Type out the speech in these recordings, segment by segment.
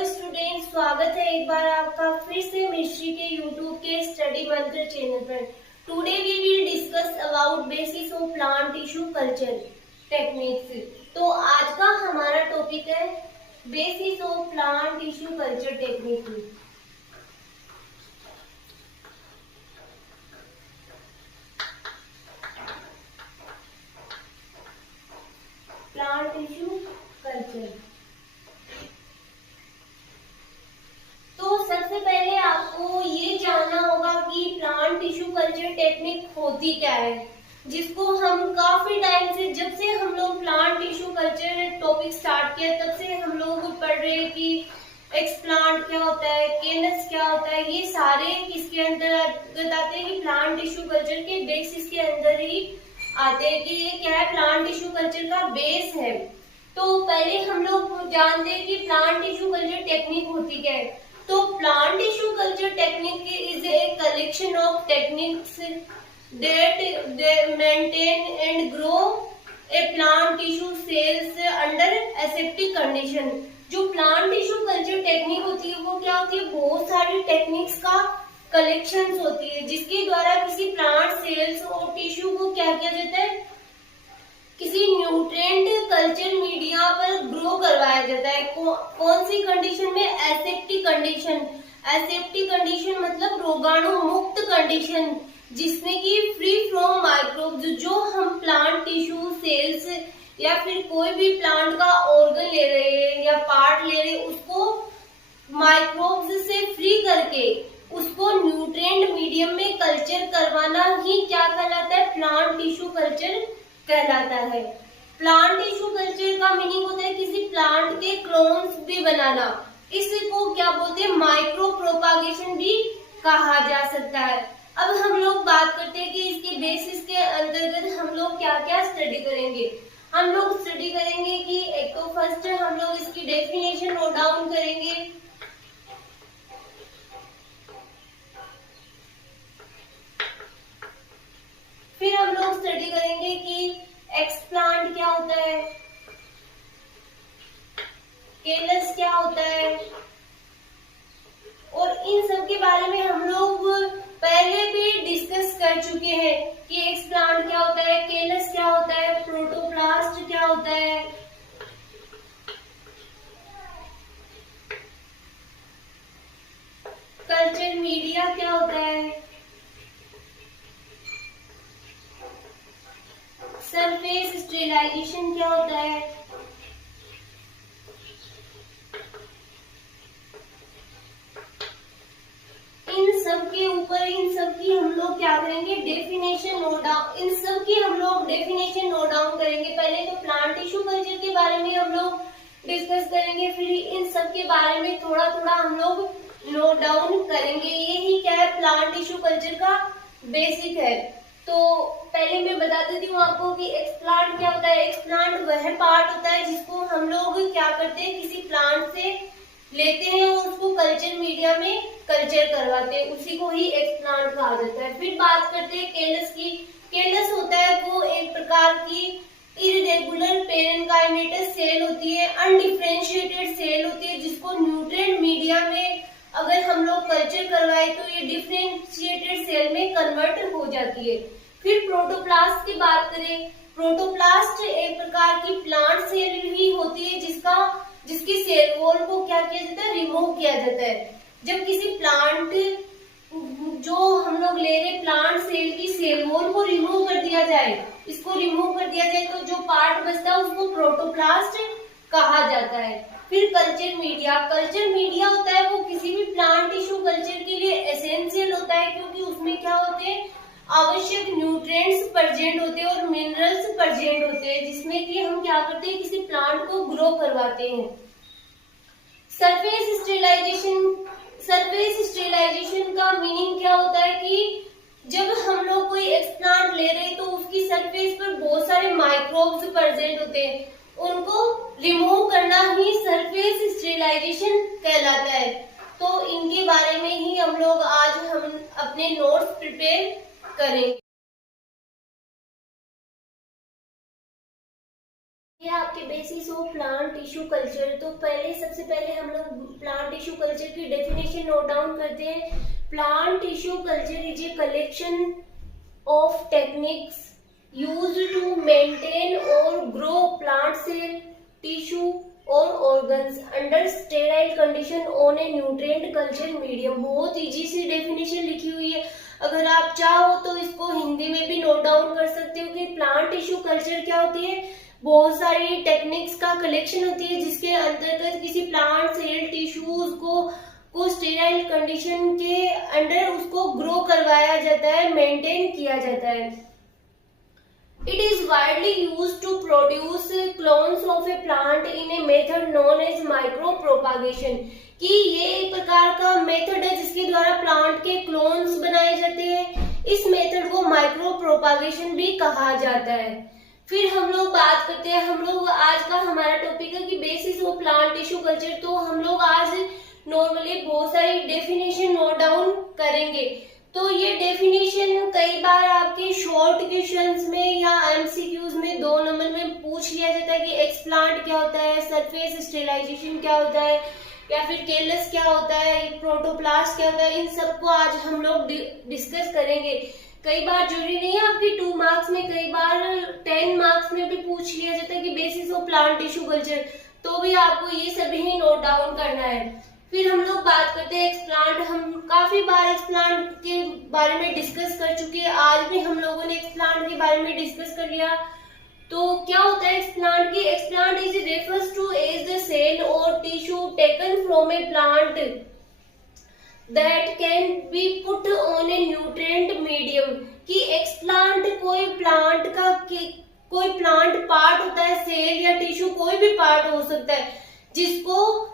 Student, स्वागत है एक बार आपका फिर से मिस्ट्री के यूट्यूब के स्टडी मंत्र चैनल पर। Today we will discuss about basis of plant tissue culture techniques. तो आज का हमारा टॉपिक है basis of plant tissue culture technique. Plant tissue culture. तो सबसे पहले आपको ये जानना होगा कि प्लांट टिश्यू कल्चर टेक्निक होती क्या है, जिसको हम काफी टाइम से, जब से हम लोग plant tissue culture topic start किया तब से हम लोग पढ़ रहे हैं कि एक्सप्लांट क्या होता है, केलस क्या होता है। ये सारे किसके अंदर आते हैं कि प्लांट टिश्यू कल्चर के बेसिस के अंदर ही आते हैं कि ये क्या है, प्लांट टिश्यू कल्चर का बेस है। तो पहले हम लोग जानते हैं कि प्लांट टिश्यू कल्चर टेक्निक होती क्या है। तो plant tissue culture technique is a collection of techniques that maintain and grow A plant tissue cells under aseptic condition. जो प्लांट टिश्यू कल्चर टेक्निक होती है वो क्या होती है, बहुत सारी टेक्निक्स का कलेक्शन होती है जिसके द्वारा किसी प्लांट सेल्स और टिश्यू को क्या किया जाता है, किसी न्यूट्रिएंट कल्चर मीडिया पर ग्रो करवाया जाता है। कौन सी कंडीशन में, एसेप्टिक कंडीशन। एसेप्टिक कंडीशन मतलब रोगाणु मुक्त कंडीशन, जिसमें कि फ्री फ्रॉम माइक्रोब्स। जो हम प्लांट टिश्यू सेल्स या फिर कोई भी प्लांट का ऑर्गन ले रहे हैं या पार्ट ले रहे हैं, उसको माइक्रोब्स से फ्री करके उसको न्यूट्रिएंट मीडियम में कल्चर करवाना ही क्या कहलाता है, प्लांट टिश्यू कल्चर कहलाता है। प्लांट टिश्यू कल्चर का मीनिंग होता है किसी प्लांट के क्लोन्स भी बनाना। इसको क्या बोलते हैं, माइक्रो प्रोपागेशन भी कहा जा सकता है। अब हम लोग बात करते हैं कि इसके बेसिस के अंतर्गत हम लोग क्या क्या स्टडी करेंगे। हम लोग स्टडी करेंगे कि एक तो फर्स्ट हम लोग इसकी डेफिनेशन नोट डाउन करेंगे, फिर हम लोग स्टडी करेंगे कि एक्सप्लांट क्या होता है, केलस क्या होता है, और इन सब के बारे में हम लोग पहले भी डिस्कस कर चुके हैं कि एक्सप्लांट क्या होता है, केलस क्या होता है, प्रोटोप्लास्ट क्या होता है, कल्चर मीडिया क्या होता है, सरफेस स्टेरिलाइजेशन क्या होता है, इन सब के ऊपर इन सब की हम लोग क्या करेंगे, डेफिनेशन नोट डाउन। इन सब की हम लोग डेफिनेशन नोट डाउन करेंगे। पहले तो प्लांट टिश्यू कल्चर के बारे में हम लोग डिस्कस करेंगे, फिर इन सब के बारे में थोड़ा थोड़ा हम लोग नोट डाउन करेंगे। यही क्या है, प्लांट टिश्यू कल्चर का बेसिक है। तो पहले मैं बता देती हूँ आपको कि एक्सप्लांट क्या होता है। एक्सप्लांट वह पार्ट होता है जिसको हम लोग क्या करते हैं, किसी प्लांट से लेते हैं और उसको कल्चर मीडिया में कल्चर करवाते हैं, उसी को ही एक्सप्लांट कहा जाता है। फिर बात करते हैं केलस की। केलस होता है वो एक प्रकार की इरेगुलर पेरेन्काइमेटस सेल होती है, अनडिफरेंशिएटेड सेल होती है, जिसको न्यूट्रिएंट मीडिया में अगर हम लोग कल्चर करवाए तो ये डिफरेंशिएटेड सेल में कन्वर्ट हो जाती है। फिर प्रोटोप्लास्ट की बात करें, प्रोटोप्लास्ट एक प्रकार की प्लांट सेल ही होती है जिसकी सेल वॉल को क्या किया जाता है, रिमूव किया जाता है। जब किसी प्लांट, जो हम लोग ले रहे प्लांट सेल की सेल वॉल को रिमूव कर दिया जाए, इसको रिमूव कर दिया जाए तो जो पार्ट बचता है उसको प्रोटोप्लास्ट कहा जाता है। फिर कल्चर मीडिया। कल्चर मीडिया होता है वो किसी भी प्लांट टिश्यू कल्चर के लिए एसेंशियल होता है, क्योंकि उसमें क्या होते हैं, आवश्यक न्यूट्रिएंट्स प्रेजेंट होते हैं और मिनरल्स प्रेजेंट होते हैं, जिसमें कि हम क्या करते हैं, किसी प्लांट को ग्रो करवाते हैं। Surface sterilization. सरफेस स्टेरिलाइजेशन का मीनिंग क्या होता है कि जब हम लोग कोई एक्सप्लांट ले रहे हैं तो उसकी सरफेस पर बहुत सारे माइक्रोब्स प्रेजेंट होते हैं, उनको रिमूव करना ही सरफेस स्टेरिलाइजेशन कहलाता है। तो इनके बारे में ही हम लोग आज हम अपने नोट्स प्रिपेयर करेंगे। ये आपके basis of plant tissue culture. तो सबसे पहले हम लोग प्लांट टिश्यू कल्चर की डेफिनेशन नोट डाउन करते हैं। Plant tissue culture is a collection of techniques used to maintain और ग्रो प्लांट सेल, टिश्यू और organs under sterile condition on a nutrient culture medium. बहुत इजी सी definition लिखी हुई है। अगर आप चाहो तो इसको हिंदी में भी नोट डाउन कर सकते हो कि प्लांट टिश्यू कल्चर क्या होती है। बहुत सारी टेक्निक्स का कलेक्शन होती है जिसके अंतर्गत किसी प्लांट सेल टिश्यूज को स्टेराइल कंडीशन के अंडर उसको ग्रो करवाया जाता है, मेंटेन किया जाता है। It is widely used to produce clones of a plant in a method known as micropropagation. कि ये एक प्रकार का मेथड है जिसके द्वारा प्लांट के क्लोन्स बनाए जाते हैं। इस मेथड को माइक्रो प्रोपागेशन भी कहा जाता है। फिर हम लोग बात करते हैं, हम लोग आज का हमारा टॉपिक है कि basis of plant tissue culture. तो हम लोग आज नॉर्मली बहुत सारी डेफिनेशन नोट डाउन करेंगे। तो ये डेफिनेशन कई बार आपके शॉर्ट क्वेश्चंस में या एमसीक्यूज में 2 नंबर में पूछ लिया जाता है कि एक्सप्लांट क्या होता है, सरफेस स्टेरिलाइजेशन क्या होता है, या फिर केलस क्या होता है, प्रोटोप्लास्ट क्या होता है। इन सबको आज हम लोग डिस्कस करेंगे। कई बार जरूरी नहीं है आपके 2 मार्क्स में, कई बार 10 मार्क्स में भी पूछ लिया जाता है कि basis of plant tissue culture. तो भी आपको ये सभी ही नोट डाउन करना है। फिर हम लोग बात करते हैं एक्सप्लांट। हम काफी बार एक्सप्लांट के बारे में डिस्कस कर चुके हैं। आज भी हम लोगों ने एक्सप्लांट के बारे में डिस्कस कर लिया। तो क्या होता है एक्सप्लांट की? Explant is refers to as the cell और tissue taken from a plant that can be put on a nutrient medium. कि एक्सप्लांट कोई प्लांट पार्ट होता है, सेल या टिश्यू कोई भी पार्ट हो सकता है, जिसको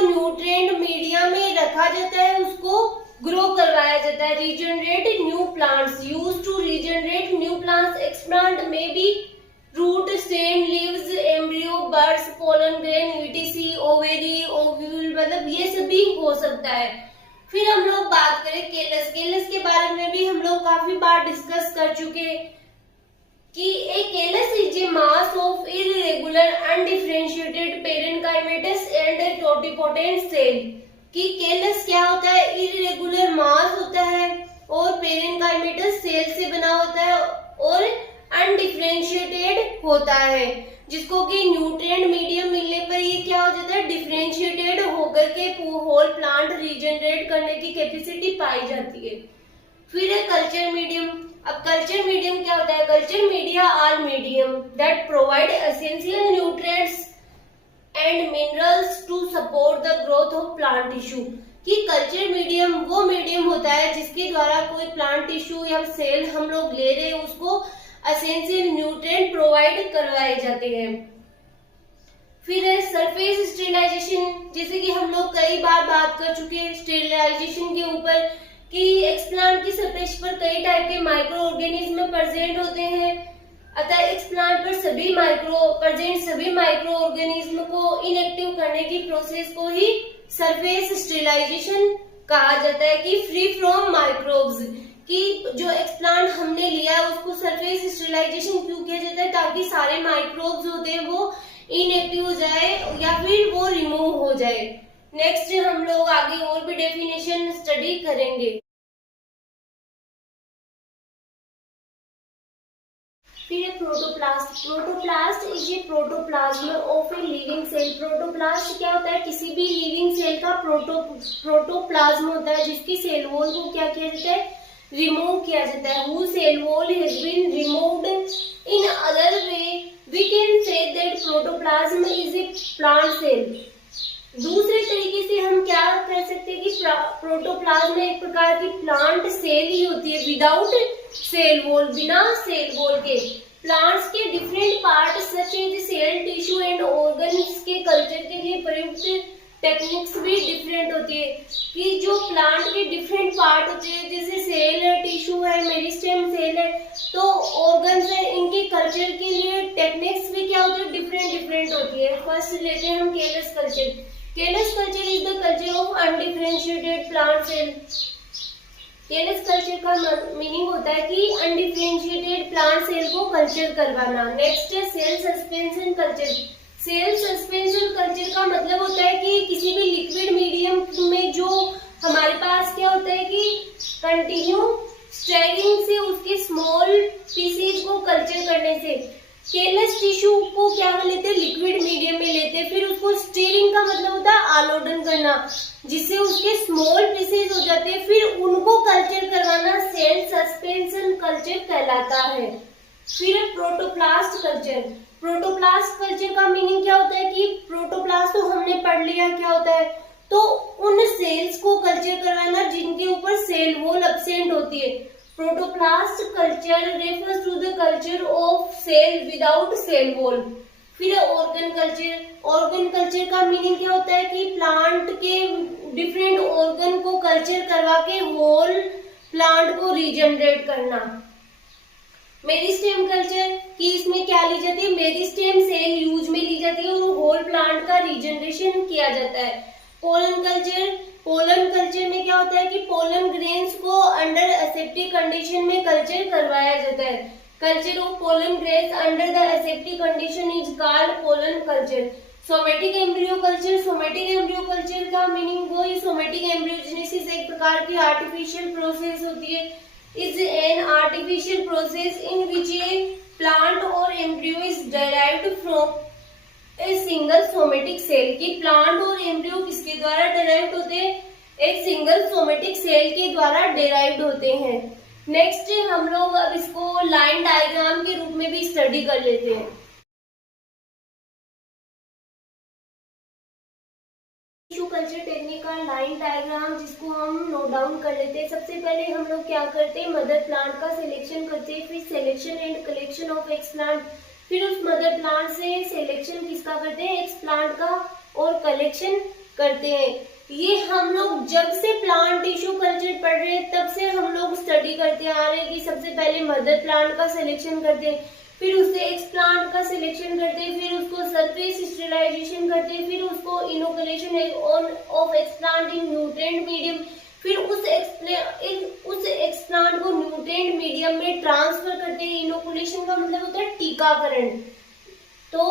न्यूट्रिएंट मीडिया में रखा जाता है, उसको ग्रो करवाया जाता है। Regenerate new plants used to regenerate new plants. Explant में भी root, stem, leaves, embryo, buds, pollen grain, etc, ovary, ovule, मतलब ये सभी हो सकता है। फिर हम लोग बात करें केलस। केलस के बारे में भी हम लोग काफी बार डिस्कस कर चुके कि a callus is a mass of irregular undifferentiated parenchymatous and totipotent cell. कि केलस क्या होता है? इररेगुलर मास होता है और पेरेन्काइमेटस सेल से बना होता है और अनडिफरेंशिएटेड होता है, जिसको कि न्यूट्रिएंट मीडियम मिलने पर ये क्या हो जाता है? डिफरेंशिएटेड होकर के होल प्लांट रीजनरेट करने की कैपेसिटी पाई जाती है। फिर है कल्चर मीडियम। अब कल्चर मीडियम क्या होता है? Culture media are medium that provide essential nutrients and minerals to support the growth of plant tissue. कि कल्चर मीडियम वो मीडियम होता है जिसके द्वारा कोई प्लांट टिश्यू या सेल हम लोग ले रहे हैं उसको एसेंशियल न्यूट्रिएंट प्रोवाइड करवाए जाते हैं। फिर है सरफेस स्टेरिलाइजेशन। जैसे कि हम लोग कई बार बात कर चुके हैं स्टेरिलाइजेशन के ऊपर कि एक्सप्लांट की सरफेस पर कई टाइप के माइक्रो ऑर्गेनिज्म प्रेजेंट होते हैं। अतः एक्सप्लांट पर सभी माइक्रो ऑर्गेनिज्म को इनएक्टिव करने की प्रोसेस को ही सरफेस स्टेरिलाइजेशन कहा जाता है। कि फ्री फ्रॉम माइक्रोब्स। कि जो एक्सप्लांट हमने लिया है उसको सरफेस स्टेरिलाइजेशन क्यों किया जाता है? ताकि सारे माइक्रोब्स होते हैं वो इनएक्टिव हो जाए या फिर वो रिमूव हो जाए। नेक्स्ट हम लोग आगे और भी डेफिनेशन स्टडी करेंगे। फिर protoplast. Protoplast is a protoplasm of a living cell. Protoplast क्या होता है? किसी भी लिविंग सेल का प्रोटोप्लाज्म होता है जिसकी सेल वॉल को क्या किया जाता है? रिमूव किया जाता है। Who cell wall has been removed. In other way we can say that protoplasm is a plant cell. दूसरे तरीके से हम क्या कह सकते हैं कि प्रोटोप्लाज्म एक प्रकार की प्लांट सेल ही होती है विदाउट सेल वॉल, बिना सेल वॉल के। प्लांट्स के different part such as cell, tissue and organs के कल्चर के लिए प्रयुक्त टेक्निक्स भी डिफरेंट होती है। कि जो प्लांट के डिफरेंट पार्ट होते हैं जैसे सेल है, टिश्यू है, मेरिस्टेम सेल है, तो ऑर्गन्स है, इनके कल्चर के लिए टेक्निक्स भी क्या होती है? डिफरेंट होती है। फर्स्ट लेते हैं हम callus culture. Callus culture is the culture of undifferentiated plant cell. Callus culture का मीनिंग होता है कि अनडिफरेंशिएटेड प्लांट सेल को कल्चर करवाना। नेक्स्ट है cell suspension culture. Cell suspension culture का मतलब होता है कि किसी भी लिक्विड मीडियम में जो हमारे पास क्या होता है कि कंटिन्यू स्ट्रैगिंग से उसके स्मॉल पीसेज को कल्चर करने से। केलस टिश्यू को क्या कर लेते हैं, लिक्विड मीडियम में लेते हैं, फिर उसको स्टीरिंग का मतलब होता है आलोडन करना, जिससे उसके स्मॉल पीसेज हो जाते हैं, फिर उनको कल्चर करवाना सेल सस्पेंशन कल्चर कहलाता है। फिर प्रोटोप्लास्ट कल्चर। प्रोटोप्लास्ट कल्चर का मीनिंग क्या होता है कि प्रोटोप्लास्ट तो हमने पढ़ लिया क्या होता है, तो उन सेल्स को कल्चर करवाना जिनके ऊपर सेल वॉल एब्सेंट होती है। Protoplast culture refers to the culture of cell without cell wall. फिर ऑर्गन कल्चर। ऑर्गन कल्चर का मीनिंग क्या होता है कि प्लांट के डिफरेंट ऑर्गन को कल्चर करवा के होल प्लांट को रीजनरेट करना। मेरिस्टेम कल्चर कि इसमें क्या ली जाती है, मेरिस्टेम सेल यूज में ली जाती है और होल प्लांट का रीजनरेशन किया जाता है। Pollen culture. पोलन कल्चर में क्या होता है कि पोलन ग्रेन्स को अंडर एसेप्टिक कंडीशन में कल्चर करवाया जाता है। Culture of pollen grains under the aseptic condition is called pollen culture. Somatic embryo culture. Somatic embryo culture का मीनिंग वो है, सोमेटिक एम्ब्रियोजेनेसिस एक प्रकार की आर्टिफिशियल प्रोसेस होती है। Is an artificial process in which a plant और embryo is derived from a single somatic cell. की प्लांट और एम्ब्रियो किसके द्वारा डेराइव्ड होते हैं, एक सिंगल सोमेटिक सेल के द्वारा डेराइव्ड होते हैं। नेक्स्ट हम लोग अब इसको लाइन डायग्राम के रूप में भी स्टडी कर लेते हैं। टिश्यू कल्चर टेक्निक का लाइन डायग्राम जिसको हम नोट डाउन कर लेते हैं। सबसे पहले हम लोग क्या करते हैं, मदर प्लांट का सिलेक्शन करते हैं, फिर selection and collection of x plant, फिर उस मदर प्लांट से सिलेक्शन किसका करते हैं, एक्स प्लांट का, और कलेक्शन करते हैं। ये हम लोग जब से प्लांट टिश्यू कल्चर पढ़ रहे हैं तब से हम लोग स्टडी करते आ रहे हैं कि सबसे पहले मदर प्लांट का सिलेक्शन करते हैं, फिर उससे एक्स प्लांट का सिलेक्शन करते हैं, फिर उसको सरफेस स्टेरिलाइजेशन करते हैं, फिर उसको inoculation of x plant in nutrient medium, फिर उस एक्स प्लांट को न्यूट्रिएंट मीडियम में ट्रांसफर करते हैं। इनोकुलेशन का मतलब होता है टीकाकरण। तो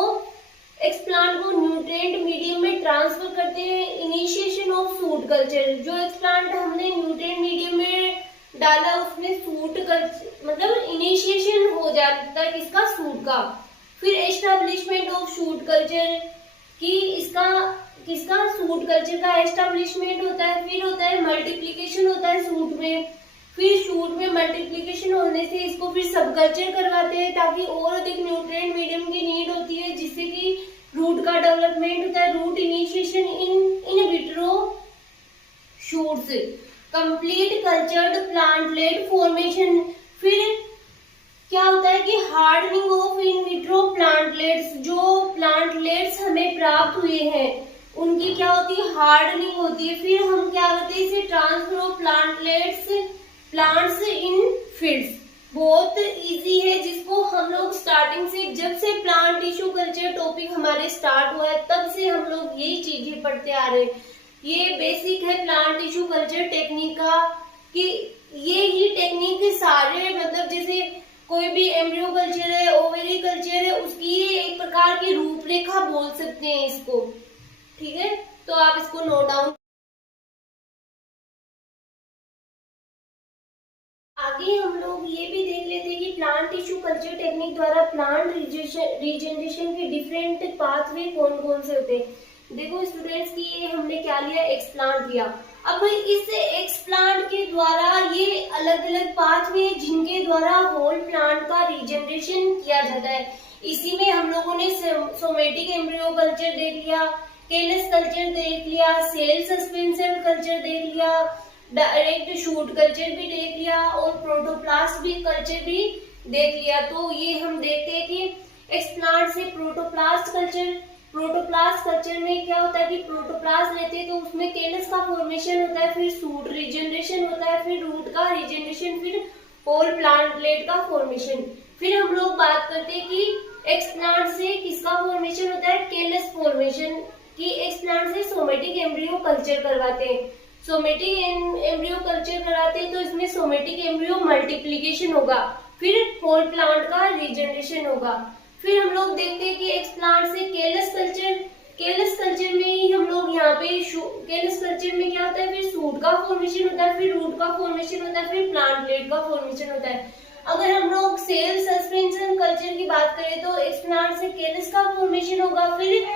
एक्स प्लांट को न्यूट्रिएंट मीडियम में ट्रांसफर करते हैं। इनिशिएशन ऑफ शूट कल्चर, जो एक्स प्लांट हमने न्यूट्रिएंट मीडियम में डाला उसमें शूट कल्चर मतलब इनिशिएशन हो जाता है किसका, शूट का। फिर एस्टेब्लिशमेंट ऑफ शूट कल्चर कि इसका किसका, शूट कल्चर का एस्टेब्लिशमेंट होता है। फिर होता है मल्टीप्लिकेशन होता है शूट में, फिर शूट में मल्टीप्लिकेशन होने से इसको फिर सब कल्चर करवाते हैं ताकि और अधिक न्यूट्रिएंट मीडियम की नीड होती है जिससे कि रूट का डेवलपमेंट होता है। Root initiation in vitro shoots, complete cultured plantlet formation. फिर क्या होता है कि hardening of in vitro plantlets, जो प्लांटलेट्स हमें प्राप्त हुए हैं उनकी क्या होती है, हार्डनिंग होती है। फिर हम क्या करते हैं, इसे transfer of plants in fields. बहुत इजी है जिसको हम लोग स्टार्टिंग से, जब से प्लांट टिश्यू कल्चर टॉपिक हमारे स्टार्ट हुआ है तब से हम लोग यही चीजें पढ़ते आ रहे हैं। ये बेसिक है प्लांट टिश्यू कल्चर टेक्निक का, कि ये ही टेक्निक सारे मतलब जैसे कोई भी एम्ब्रियो कल्चर है, ओवेरी कल्चर है, उसकी ये एक प्रकार की रूपरेखा बोल सकते हैं इसको। ठीक है, तो आप इसको नोट डाउन। आगे हम लोग ये भी देख लेते हैं कि प्लांट टिश्यू कल्चर टेक्निक द्वारा प्लांट रीजनरेशन के डिफरेंट पाथवे कौन कौन से होते हैं। देखो स्टूडेंट्स की ये हमने क्या लिया, एक्स प्लांट लिया। अब इस एक्स प्लांट के द्वारा ये अलग अलग पाथवे जिनके द्वारा होल प्लांट का रीजनरेशन किया जाता है। इसी में हम लोगों ने सोमेटिक एम्ब्रियो कल्चर देख लिया, केलस कल्चर देख लिया, सेल सस्पेंशन कल्चर देख लिया, डायरेक्ट शूट कल्चर भी देख लिया और प्रोटोप्लास्ट भी कल्चर भी देख लिया। तो ये हम देखते हैं कि एक्स प्लांट से प्रोटोप्लास्ट कल्चर में क्या होता है कि प्रोटोप्लास्ट रहते हैं तो उसमें केलस का फॉर्मेशन होता है, फिर शूट रीजनरेशन होता है, फिर रूट का रीजनरेशन, फिर होल प्लांटलेट का फॉर्मेशन। फिर हम लोग बात करते हैं कि एक्स प्लांट से किसका फॉर्मेशन होता है, केलस फॉर्मेशन, कि एक्स प्लांट से सोमेटिक एम्ब्रियो कल्चर करवाते हैं। सोमेटिक एम्ब्रियो कल्चर कराते हैं तो इसमें सोमेटिक एम्ब्रियो मल्टीप्लिकेशन होगा, फिर होल प्लांट का रीजनरेशन होगा। फिर हम लोग देखते हैं कि एक्सप्लांट से केलस कल्चर में ही हम लोग यहाँ पे केलस कल्चर में क्या होता है, फिर शूट का फॉर्मेशन होता है, फिर रूट का फॉर्मेशन होता है, फिर प्लांट प्लेट का फॉर्मेशन होता है। अगर हम लोग सेल सस्पेंशन कल्चर की बात करें तो एक्सप्लांट से केलस का फॉर्मेशन होगा, फिर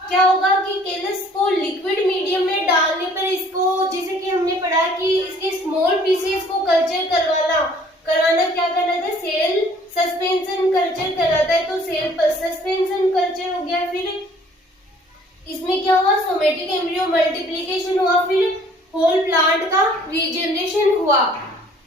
क्या होगा कि केलस को लिक्विड मीडियम में डालने पर इसको, जैसे कि हमने पढ़ा कि इसके स्मॉल पीसेस को कल्चर करवाना क्या कहलाता है, सेल सस्पेंशन कल्चर कहलाता है। तो सेल सस्पेंशन कल्चर हो गया, फिर इसमें क्या हुआ, सोमेटिक एम्ब्रियो मल्टीप्लिकेशन हुआ, फिर होल प्लांट का रीजनरेशन हुआ।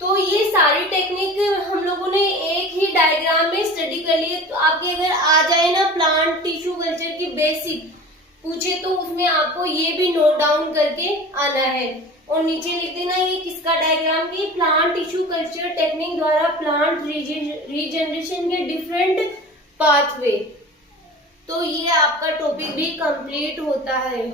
तो ये सारी टेक्निक हम लोगों ने एक ही डायग्राम में स्टडी कर ली। तो आपके अगर आ जाए ना प्लांट टिश्यू कल्चर की बेसिक पूछे तो उसमें आपको ये भी नोट डाउन करके आना है और नीचे लिख देना ये किसका डायग्राम की, प्लांट टिश्यू कल्चर टेक्निक द्वारा प्लांट रीजनरेशन के डिफरेंट पाथवे। तो ये आपका टॉपिक भी कंप्लीट होता है।